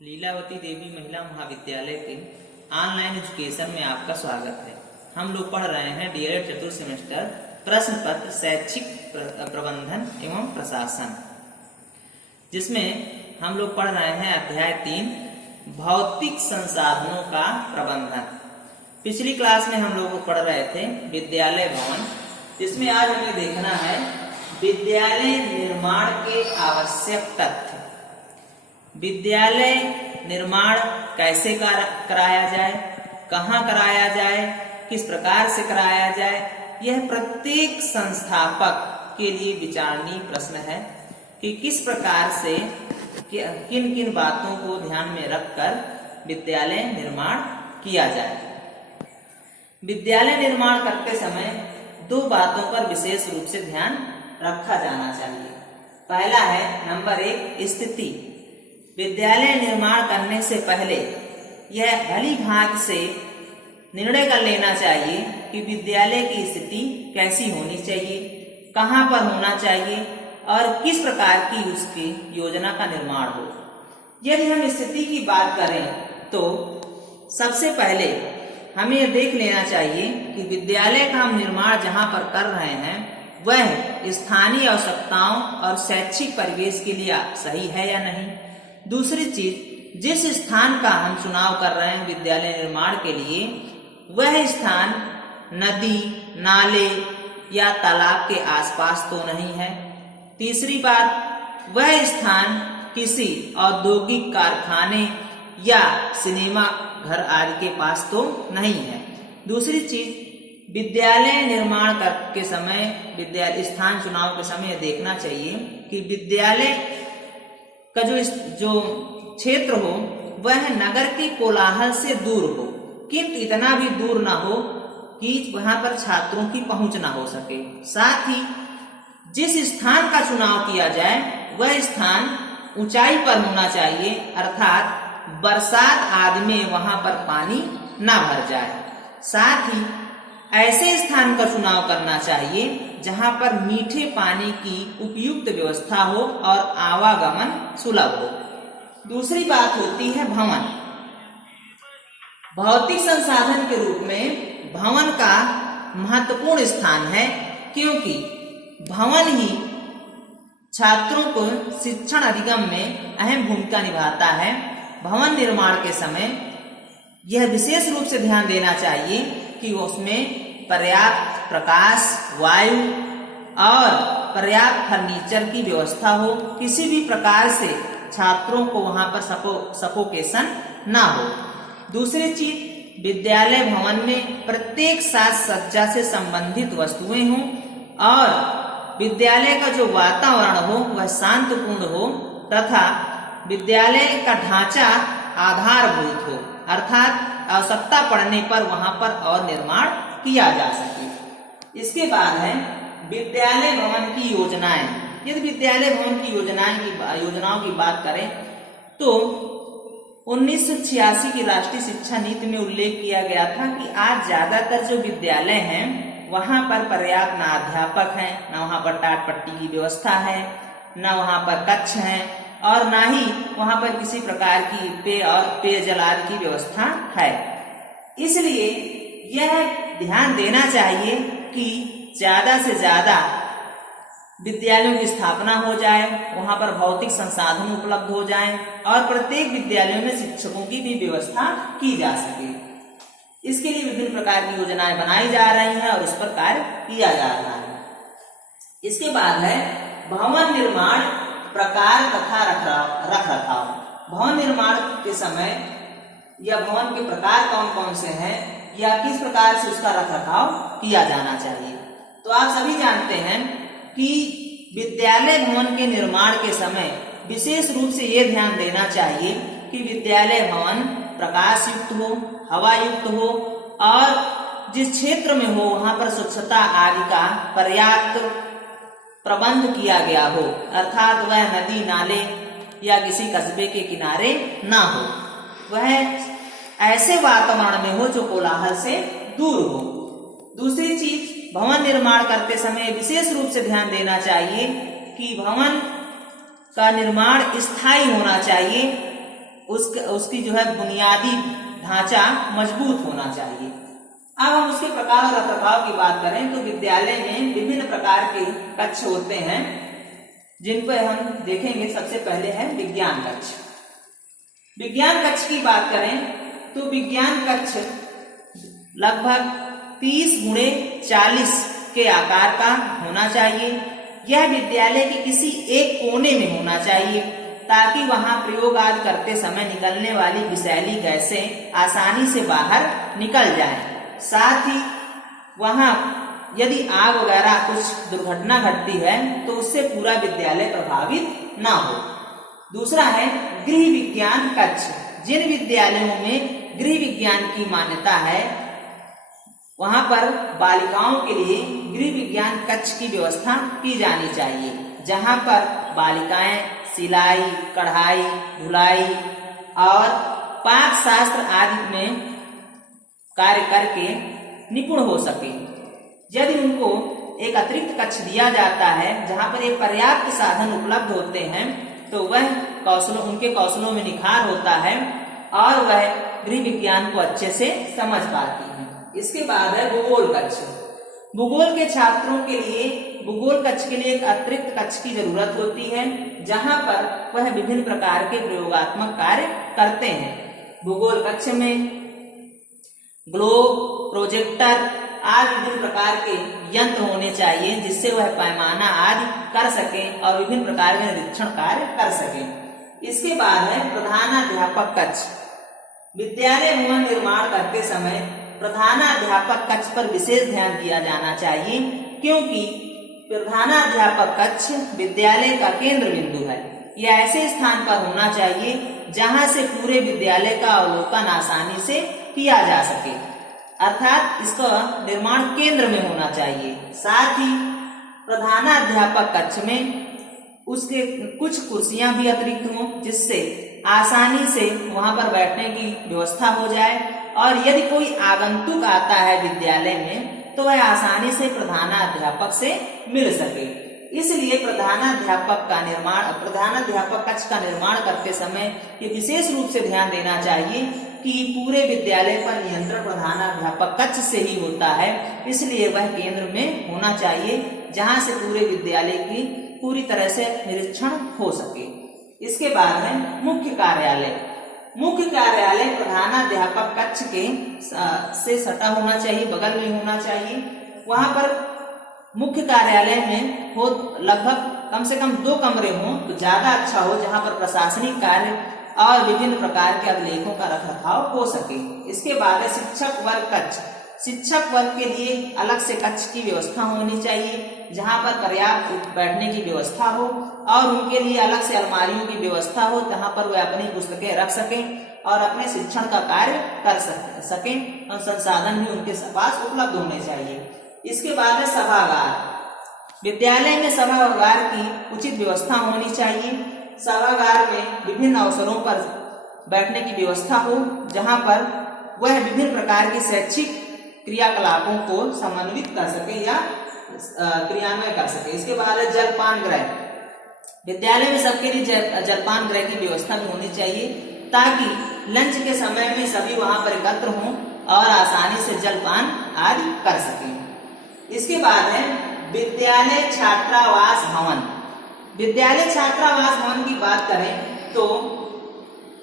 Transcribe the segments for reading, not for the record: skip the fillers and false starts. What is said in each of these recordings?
लीलावती देवी महिला महाविद्यालय के ऑनलाइन एजुकेशन में आपका स्वागत है। हम लोग पढ़ रहे हैं डीएलएड चतुर्थ सेमेस्टर प्रश्न पत्र शैक्षिक प्रबंधन एवं प्रशासन, जिसमें हम लोग पढ़ रहे हैं अध्याय 3 भौतिक संसाधनों का प्रबंधन। पिछली क्लास में हम लोग पढ़ रहे थे विद्यालय भवन, जिसमें आज हमें देखना है विद्यालय निर्माण के आवश्यक तथ्य। विद्यालय निर्माण कैसे कराया जाए, कहाँ कराया जाए, किस प्रकार से कराया जाए, यह प्रत्येक संस्थापक के लिए विचारणीय प्रश्न है कि किस प्रकार से किन किन बातों को ध्यान में रखकर विद्यालय निर्माण किया जाए। विद्यालय निर्माण करते समय दो बातों पर विशेष रूप से ध्यान रखा जाना चाहिए। पहला है नंबर 1 स्थिति। विद्यालय निर्माण करने से पहले यह भली भांति से निर्णय कर लेना चाहिए कि विद्यालय की स्थिति कैसी होनी चाहिए, कहाँ पर होना चाहिए और किस प्रकार की उसकी योजना का निर्माण हो। यदि हम स्थिति की बात करें तो सबसे पहले हमें यह देख लेना चाहिए कि विद्यालय का हम निर्माण जहाँ पर कर रहे हैं वह स्थानीय आवश्यकताओं और शैक्षिक परिवेश के लिए सही है या नहीं। दूसरी चीज, जिस स्थान का हम चुनाव कर रहे हैं विद्यालय निर्माण के लिए, वह स्थान नदी, नाले या तालाब के आसपास तो नहीं है। तीसरी बात, वह स्थान किसी औद्योगिक कारखाने या सिनेमा घर आदि के पास तो नहीं है। दूसरी चीज, विद्यालय निर्माण के समय विद्यालय स्थान चुनाव के समय देखना चाहिए कि विद्यालय का जो क्षेत्र हो वह नगर के कोलाहल से दूर हो, किंतु इतना भी दूर ना हो कि वहां पर छात्रों की पहुंच ना हो सके। साथ ही जिस स्थान का चुनाव किया जाए वह स्थान ऊंचाई पर होना चाहिए, अर्थात बरसात आदि में वहां पर पानी ना भर जाए। साथ ही ऐसे स्थान का चुनाव करना चाहिए जहां पर मीठे पानी की उपयुक्त व्यवस्था हो और आवागमन सुलभ हो। दूसरी बात होती है भवन। भौतिक संसाधन के रूप में भवन का महत्वपूर्ण स्थान है, क्योंकि भवन ही छात्रों को शिक्षण अधिगम में अहम भूमिका निभाता है। भवन निर्माण के समय यह विशेष रूप से ध्यान देना चाहिए कि उसमें पर्याप्त प्रकाश, वायु और पर्याप्त फर्नीचर की व्यवस्था हो। किसी भी प्रकार से छात्रों को वहां पर सफोकेशन ना हो। दूसरी चीज, विद्यालय भवन में प्रत्येक साज सज्जा से संबंधित वस्तुएं हों और विद्यालय का जो वातावरण हो वह शांतिपूर्ण हो तथा विद्यालय का ढांचा आधारभूत हो, अर्थात आवश्यकता पड़ने पर वहां पर और निर्माण किया जा सके। इसके बाद है विद्यालय भवन की योजनाएं। यदि विद्यालय भवन की योजनाओं की बात करें तो 1986 की राष्ट्रीय शिक्षा नीति में उल्लेख किया गया था कि आज ज्यादातर जो विद्यालय हैं वहां पर पर्याप्त ना अध्यापक हैं, ना वहां पर टाट पट्टी की व्यवस्था है, ना वहां पर कक्ष है और ना ही वहां पर किसी प्रकार की पेयजल आदि की व्यवस्था है। इसलिए यह ध्यान देना चाहिए कि ज्यादा से ज्यादा विद्यालयों की स्थापना हो जाए, वहां पर भौतिक संसाधन उपलब्ध हो जाएं और प्रत्येक विद्यालयों में शिक्षकों की भी व्यवस्था की जा सके। इसके लिए विभिन्न प्रकार की योजनाएं बनाई जा रही हैं और उस पर कार्य किया जा रहा है। इसके बाद है भवन निर्माण प्रकार तथा रखरखाव। भवन निर्माण के समय या भवन के प्रकार कौन कौन से हैं या किस प्रकार से उसका रखरखाव किया जाना चाहिए। तो आप सभी जानते हैं कि विद्यालय भवन के निर्माण के समय विशेष रूप से ये ध्यान देना चाहिए कि विद्यालय भवन प्रकाश युक्त हो, हवा युक्त हो और जिस क्षेत्र में हो वहां पर स्वच्छता आदि का पर्याप्त प्रबंध किया गया हो, अर्थात वह नदी, नाले या किसी कस्बे के किनारे ना हो, वह ऐसे वातावरण में हो जो कोलाहल से दूर हो। दूसरी चीज, भवन निर्माण करते समय विशेष रूप से ध्यान देना चाहिए कि भवन का निर्माण स्थायी होना चाहिए, उसकी जो है बुनियादी ढांचा मजबूत होना चाहिए। अब हम उसके प्रकार और रखरखाव की बात करें तो विद्यालय में विभिन्न प्रकार के कक्ष होते हैं, जिन पर हम देखेंगे। सबसे पहले है विज्ञान कक्ष। विज्ञान कक्ष की बात करें तो विज्ञान कक्ष लगभग 30x40 के आकार का होना चाहिए। यह विद्यालय के किसी एक कोने में होना चाहिए ताकि वहां प्रयोग आदि करते समय निकलने वाली विषैली गैसें आसानी से बाहर निकल जाएं। साथ ही वहां यदि आग वगैरह कुछ दुर्घटना घटती है तो उससे पूरा विद्यालय प्रभावित ना हो। दूसरा है गृह विज्ञान कक्ष। जिन विद्यालयों में गृह विज्ञान की मान्यता है वहां पर बालिकाओं के लिए गृह विज्ञान कक्ष की व्यवस्था की जानी चाहिए, जहां पर बालिकाएं सिलाई, कढ़ाई, धुलाई और पाक शास्त्र आदि में कार्य करके निपुण हो सके। यदि उनको एक अतिरिक्त कक्ष दिया जाता है जहां पर एक पर्याप्त साधन उपलब्ध होते हैं तो वह उनके कौशलों में निखार होता है और वह गृह विज्ञान को अच्छे से समझ पाती है। इसके बाद है भूगोल कक्ष। भूगोल के छात्रों के लिए भूगोल कक्ष के लिए एक अतिरिक्त कक्ष की जरूरत होती है, जहां पर वह विभिन्न प्रकार के प्रयोगात्मक कार्य करते हैं। भूगोल कक्ष में ग्लोब, प्रोजेक्टर आदि विभिन्न प्रकार के यंत्र होने चाहिए, जिससे वह पैमाना आदि कर सकें और विभिन्न प्रकार के निरीक्षण कार्य कर सकें। इसके बाद है प्रधानाध्यापक कक्ष। विद्यालय भवन निर्माण करते समय प्रधानाध्यापक कक्ष पर विशेष ध्यान दिया जाना चाहिए, क्योंकि प्रधानाध्यापक कक्ष विद्यालय का केंद्र बिंदु है। यह ऐसे स्थान पर होना चाहिए जहां से पूरे विद्यालय का अवलोकन आसानी से किया जा सके, अर्थात इसका निर्माण केंद्र में होना चाहिए। साथ ही प्रधानाध्यापक कक्ष में उसके कुछ कुर्सियां भी अतिरिक्त हों, जिससे आसानी से वहां पर बैठने की व्यवस्था हो जाए और यदि कोई आगंतुक आता है विद्यालय में तो वह आसानी से प्रधानाध्यापक से मिल सके। इसलिए प्रधानाध्यापक कक्ष का निर्माण करते समय ये विशेष रूप से ध्यान देना चाहिए कि पूरे विद्यालय पर नियंत्रण प्रधानाध्यापक कक्ष से ही होता है, इसलिए वह केंद्र में होना चाहिए जहां से पूरे विद्यालय की पूरी तरह से निरीक्षण हो सके। इसके बाद है मुख्य कार्यालय। मुख्य कार्यालय प्रधानाध्यापक कक्ष के से सटा होना चाहिए, बगल में होना चाहिए। वहां पर मुख्य कार्यालय में हो लगभग कम से कम 2 कमरे हों तो ज्यादा अच्छा हो, जहां पर प्रशासनिक कार्य और विभिन्न प्रकार के अभिलेखों का रखरखाव हो सके। इसके बाद है शिक्षक वर्ग कक्ष। शिक्षक वर्ग के लिए अलग से कक्ष की व्यवस्था होनी चाहिए, जहां पर पर्याप्त बैठने की व्यवस्था हो और उनके लिए अलग से अलमारियों की व्यवस्था हो, जहां पर वे अपनी पुस्तकें रख सकें और अपने शिक्षण का कार्य कर सकें और संसाधन भी उनके पास उपलब्ध होने चाहिए। इसके बाद है सभागार। विद्यालय में सभागार की उचित व्यवस्था होनी चाहिए। सभागार में विभिन्न अवसरों पर बैठने की व्यवस्था हो, जहां पर वह विभिन्न प्रकार की शैक्षिक क्रियाकलापों को समन्वित कर सके या क्रियान्वयन कर सके। इसके बाद है जलपान गृह। विद्यालय में सबके लिए जलपान गृह की व्यवस्था भी होनी चाहिए, ताकि लंच के समय में सभी वहां पर एकत्र हों और आसानी से जलपान आदि कर सकें। इसके बाद है विद्यालय छात्रावास भवन। विद्यालय छात्रावास भवन की बात करें तो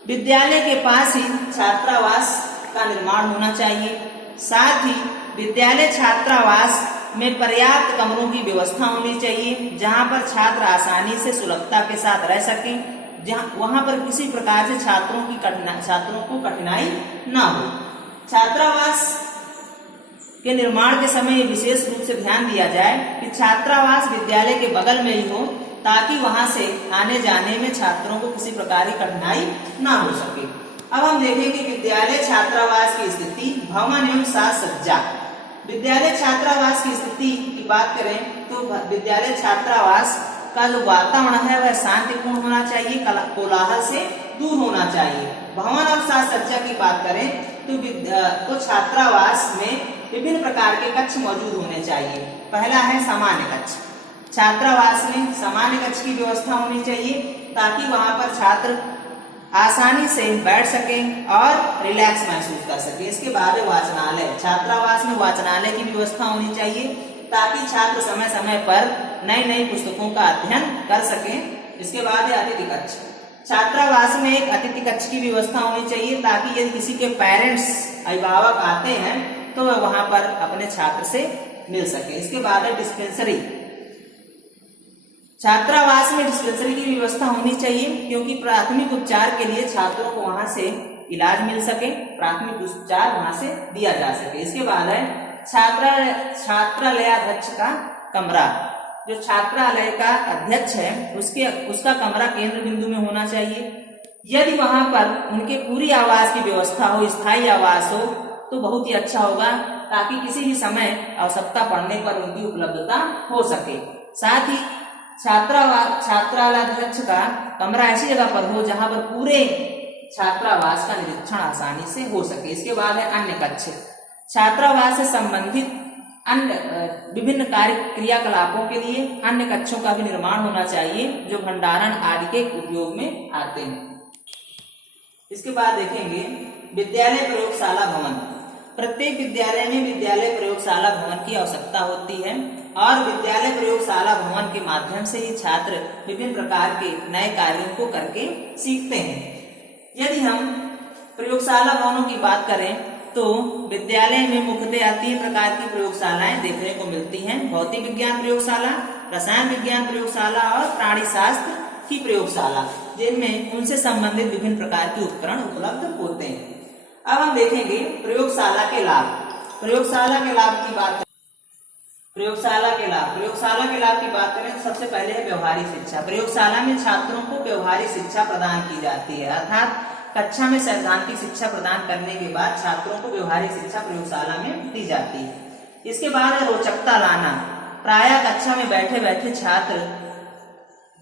विद्यालय के पास ही छात्रावास का निर्माण होना चाहिए। साथ ही विद्यालय छात्रावास में पर्याप्त कमरों की व्यवस्था होनी चाहिए, जहां पर छात्र आसानी से सुलभता के साथ रह सकें, वहां पर किसी प्रकार से छात्रों को कठिनाई ना हो। छात्रावास के निर्माण के समय विशेष रूप से ध्यान दिया जाए कि छात्रावास विद्यालय के बगल में ही हो, ताकि वहां से आने जाने में छात्रों को किसी प्रकार की कठिनाई ना हो सके। अब हम देखेंगे विद्यालय छात्रावास की स्थिति, भवन एवं साज सज्जा। विद्यालय छात्रावास की स्थिति की बात करें तो विद्यालय छात्रावास का जो वातावरण है वह शांतिपूर्ण होना चाहिए, कोलाहल से दूर होना चाहिए। भवन और साज सज्जा की बात करें तो छात्रावास में विभिन्न प्रकार के कक्ष मौजूद होने चाहिए। पहला है सामान्य कक्ष। छात्रावास में सामान्य कक्ष की व्यवस्था होनी चाहिए, ताकि वहां पर छात्र आसानी से बैठ सकें और रिलैक्स महसूस कर सकें। इसके बाद वाचनालय, छात्रावास में वाचनालय की व्यवस्था होनी चाहिए ताकि छात्र समय समय पर नई नई पुस्तकों का अध्ययन कर सकें। इसके बाद अतिथि कक्ष, छात्रावास में एक अतिथि कक्ष की व्यवस्था होनी चाहिए ताकि यदि किसी के पेरेंट्स अभिभावक आते हैं तो वह वहां पर अपने छात्र से मिल सके। इसके बाद डिस्पेंसरी, छात्रावास में डिस्पेंसरी की व्यवस्था होनी चाहिए क्योंकि प्राथमिक उपचार के लिए छात्रों को वहां से इलाज मिल सके, प्राथमिक उपचार वहां से दिया जा सके। इसके बाद है छात्रालयाध्यक्ष का कमरा, जो छात्रालय का अध्यक्ष है उसका कमरा केंद्र बिंदु में होना चाहिए। यदि वहां पर उनके पूरी आवास की व्यवस्था हो, स्थायी आवास हो तो बहुत ही अच्छा होगा ताकि किसी भी समय आवश्यकता पड़ने पर उनकी उपलब्धता हो सके। साथ ही छात्रालयाध्यक्ष का कमरा ऐसी जगह पर हो जहां पर पूरे छात्रावास का निरीक्षण आसानी से हो सके। इसके बाद है अन्य कक्ष, छात्रावास से संबंधित अन्य विभिन्न कार्य क्रियाकलापों के लिए अन्य कक्षों का भी निर्माण होना चाहिए जो भंडारण आदि के उपयोग में आते हैं। इसके बाद देखेंगे विद्यालय प्रयोगशाला भवन, प्रत्येक विद्यालय में विद्यालय प्रयोगशाला भवन की आवश्यकता होती है और विद्यालय प्रयोगशाला भवन के माध्यम से ही छात्र विभिन्न प्रकार के नए कार्यों को करके सीखते हैं। यदि हम प्रयोगशाला भवनों की बात करें तो विद्यालय में मुख्यतः 3 प्रकार की प्रयोगशालाएं देखने को मिलती हैं, भौतिक विज्ञान प्रयोगशाला, रसायन विज्ञान प्रयोगशाला और प्राणी शास्त्र की प्रयोगशाला, जिनमें उनसे संबंधित विभिन्न प्रकार के उपकरण उपलब्ध होते हैं। अब हम देखेंगे प्रयोगशाला के लाभ। प्रयोगशाला के लाभ की बात करें तो सबसे पहले है व्यवहारिक शिक्षा। प्रयोगशाला में छात्रों को व्यवहारिक शिक्षा प्रदान की जाती है, अर्थात कक्षा में सैद्धांतिक शिक्षा प्रदान करने के बाद छात्रों को व्यवहारिक शिक्षा प्रयोगशाला में दी जाती है। इसके बाद रोचकता लाना, प्रायः कक्षा में बैठे बैठे छात्र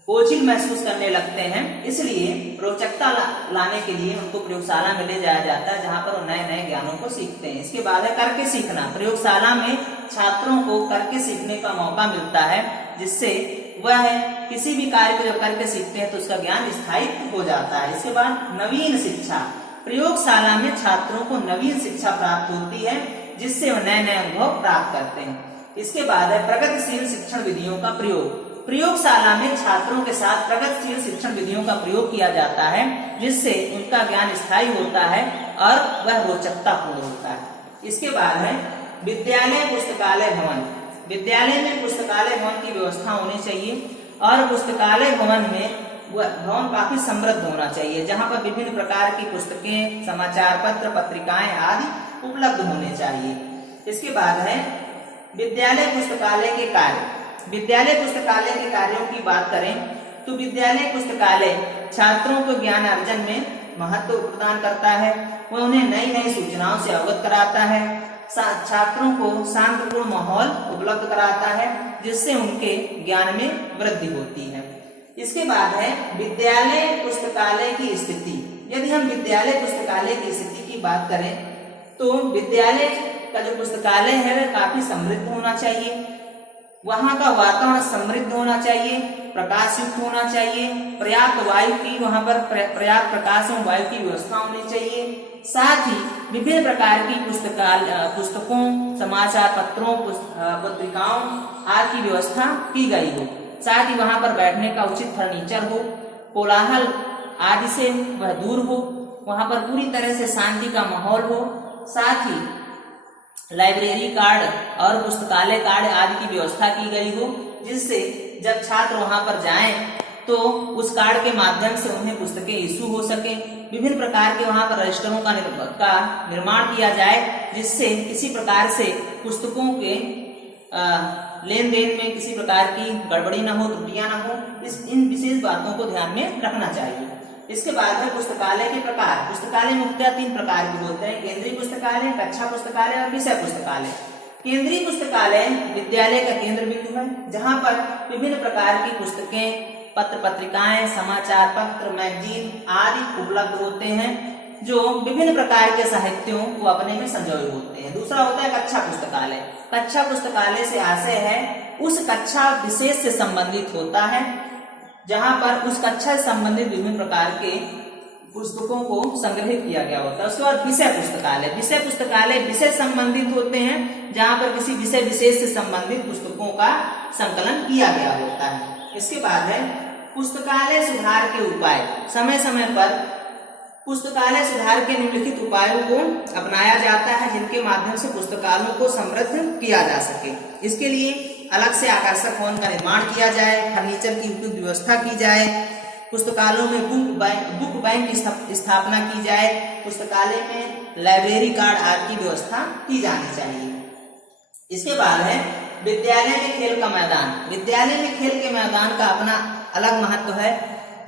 बोझिल महसूस करने लगते हैं, इसलिए रोचकता लाने के लिए उनको प्रयोगशाला में ले जाया जाता है जहां पर वो नए नए ज्ञानों को सीखते हैं। इसके बाद है करके सीखना, प्रयोगशाला में छात्रों को करके सीखने का मौका मिलता है जिससे वह किसी भी कार्य को जब करके सीखते हैं तो उसका ज्ञान स्थायित्व हो जाता है। इसके बाद नवीन शिक्षा, प्रयोगशाला में छात्रों को नवीन शिक्षा प्राप्त होती है जिससे वह नए नए अनुभव प्राप्त करते हैं। इसके बाद है प्रगतिशील शिक्षण विधियों का प्रयोग, प्रयोगशाला में छात्रों के साथ प्रगतिशील शिक्षण विधियों का प्रयोग किया जाता है जिससे उनका ज्ञान स्थायी होता है और वह रोचकता पूर्ण होता है। इसके बाद है विद्यालय पुस्तकालय भवन, विद्यालय में पुस्तकालय भवन की व्यवस्था होनी चाहिए और पुस्तकालय भवन में भवन काफी समृद्ध होना चाहिए जहां पर विभिन्न प्रकार की पुस्तकें, समाचार पत्र, पत्रिकाएं आदि उपलब्ध होने चाहिए। इसके बाद है विद्यालय पुस्तकालय के कार्य। विद्यालय पुस्तकालय के कार्यों की बात करें तो विद्यालय पुस्तकालय छात्रों को ज्ञान अर्जन में महत्व प्रदान करता है, वह उन्हें नई नई सूचनाओं से अवगत कराता है, छात्रों को शांतिपूर्ण माहौल उपलब्ध कराता है जिससे उनके ज्ञान में वृद्धि होती है। इसके बाद है विद्यालय पुस्तकालय की स्थिति। यदि हम विद्यालय पुस्तकालय की स्थिति की बात करें तो विद्यालय का जो पुस्तकालय है वह काफी समृद्ध होना चाहिए, वहां का वातावरण समृद्ध होना चाहिए, प्रकाश युक्त होना चाहिए, पर्याप्त वायु की वहां पर पर्याप्त प्रकाश एवं वायु की व्यवस्था होनी चाहिए, साथ ही विभिन्न प्रकार की पुस्तकों, समाचार पत्रों, पत्रिकाओं आदि की व्यवस्था की गई हो, साथ ही वहां पर बैठने का उचित फर्नीचर हो, कोलाहल आदि से वह दूर हो, वहां पर पूरी तरह से शांति का माहौल हो, साथ ही लाइब्रेरी कार्ड और पुस्तकालय कार्ड आदि की व्यवस्था की गई हो जिससे जब छात्र वहां पर जाएं तो उस कार्ड के माध्यम से उन्हें पुस्तकें इशू हो सके। विभिन्न प्रकार के वहां पर रजिस्टरों का निर्माण किया जाए जिससे किसी प्रकार से पुस्तकों के लेन देन में किसी प्रकार की गड़बड़ी न हो, त्रुटियां न हो, इन विशेष बातों को ध्यान में रखना चाहिए। इसके बाद है पुस्तकालय के प्रकार। पुस्तकालय मुख्यतः 3 प्रकार के होते हैं, केंद्रीय पुस्तकालय, कक्षा पुस्तकालय और विषय पुस्तकालय। केंद्रीय पुस्तकालय विद्यालय का केंद्र बिंदु है जहां पर विभिन्न प्रकार की पुस्तकें, पत्र पत्रिकाएं, समाचार पत्र, मैगजीन आदि उपलब्ध होते हैं जो विभिन्न प्रकार के साहित्यों को अपने में संजोए होते हैं। दूसरा होता है कक्षा पुस्तकालय। कक्षा पुस्तकालय से आशय है उस कक्षा विशेष से संबंधित होता है जहां पर उस कक्षा से संबंधित विभिन्न प्रकार के पुस्तकों को संग्रहित किया गया होता है। उसके बाद विषय पुस्तकालय। विषय पुस्तकालय विषय संबंधित होते हैं, जहां पर किसी विषय विशेष से संबंधित पुस्तकों का संकलन किया गया होता है। इसके बाद है पुस्तकालय सुधार के उपाय। समय समय पर पुस्तकालय सुधार के निम्नलिखित उपायों को अपनाया जाता है, जिनके माध्यम से पुस्तकालयों को समृद्ध किया जा सके। इसके लिए अलग से आकर्षक भवन का निर्माण किया जाए, फर्नीचर की उपयुक्त व्यवस्था की जाए, पुस्तकालयों में बुक बैंक की स्थापना की जाए, पुस्तकालय में लाइब्रेरी कार्ड आदि की व्यवस्था की जानी चाहिए। इसके बाद है विद्यालय में खेल का मैदान। विद्यालय में खेल के मैदान का अपना अलग महत्व है।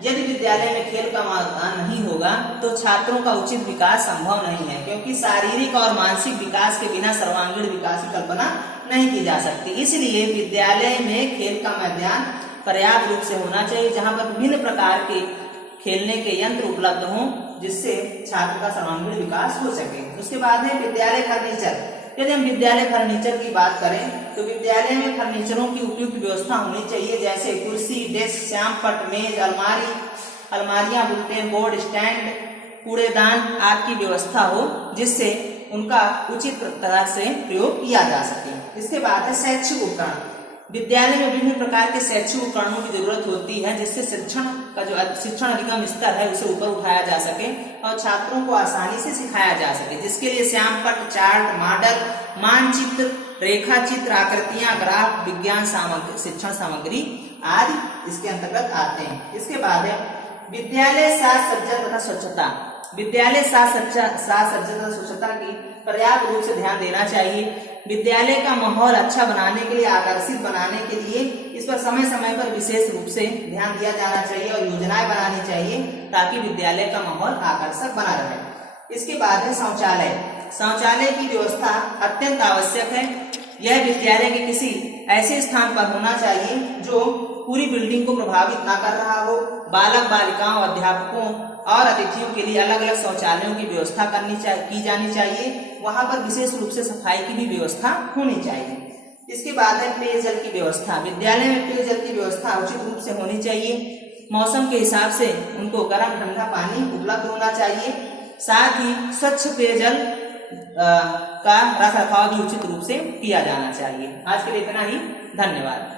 यदि विद्यालय में खेल का मैदान नहीं होगा तो छात्रों का उचित विकास संभव नहीं है, क्योंकि शारीरिक और मानसिक विकास के बिना सर्वांगीण विकास की कल्पना नहीं की जा सकती। इसलिए विद्यालय में खेल का मैदान पर्याप्त रूप से होना चाहिए, जहां पर विभिन्न प्रकार के खेलने के यंत्र उपलब्ध हों, जिससे छात्र का सर्वांगीण विकास हो सके। उसके बाद है विद्यालय फर्नीचर। यदि हम विद्यालय फर्नीचर की बात करें तो विद्यालय में फर्नीचरों की उपयुक्त व्यवस्था होनी चाहिए, जैसे कुर्सी, डेस्क, श्यामपट्ट, मेज, अलमारियां, बुलेटिन बोर्ड, स्टैंड, कूड़ेदान आदि की व्यवस्था हो, जिससे उनका उचित तरह से प्रयोग किया जा सके। इसके बाद है शैक्षिक उपकरण। विद्यालय में विभिन्न प्रकार के शैक्षिक उपकरणों की जरूरत होती है, जिससे शिक्षण अधिगम स्तर है उसे ऊपर उठाया जा सके और छात्रों को आसानी से सिखाया जा सके। जिसके लिए श्यामपट्ट, चार्ट, मॉडल, मानचित्र, रेखा चित्र, आकृतियां, ग्राफ, विज्ञान सामग्री, शिक्षण सामग्री आदि इसके अंतर्गत आते हैं। इसके बाद है विद्यालय साज सज्जा तथा स्वच्छता। विद्यालय साज सज्जा तथा स्वच्छता की पर्याप्त रूप से ध्यान देना चाहिए। विद्यालय का माहौल अच्छा बनाने के लिए, आकर्षित बनाने के लिए इस पर समय समय पर विशेष रूप से ध्यान दिया जाना चाहिए और योजनाएं बनानी चाहिए, ताकि विद्यालय का माहौल आकर्षक बना रहे। इसके बाद है शौचालय। शौचालय की व्यवस्था अत्यंत आवश्यक है। यह विद्यालय के किसी ऐसे स्थान पर होना चाहिए जो पूरी बिल्डिंग को प्रभावित ना कर रहा हो। बालक बालिकाओं, अध्यापकों और अतिथियों के लिए अलग अलग शौचालयों की व्यवस्था की जानी चाहिए। वहां पर विशेष रूप से सफाई की भी व्यवस्था होनी चाहिए। इसके बाद है पेयजल की व्यवस्था। विद्यालय में पेयजल की व्यवस्था उचित रूप से होनी चाहिए। मौसम के हिसाब से उनको गर्म ठंडा पानी उपलब्ध होना चाहिए। साथ ही स्वच्छ पेयजल का रखरखाव भी उचित रूप से किया जाना चाहिए। आज के लिए इतना ही। धन्यवाद।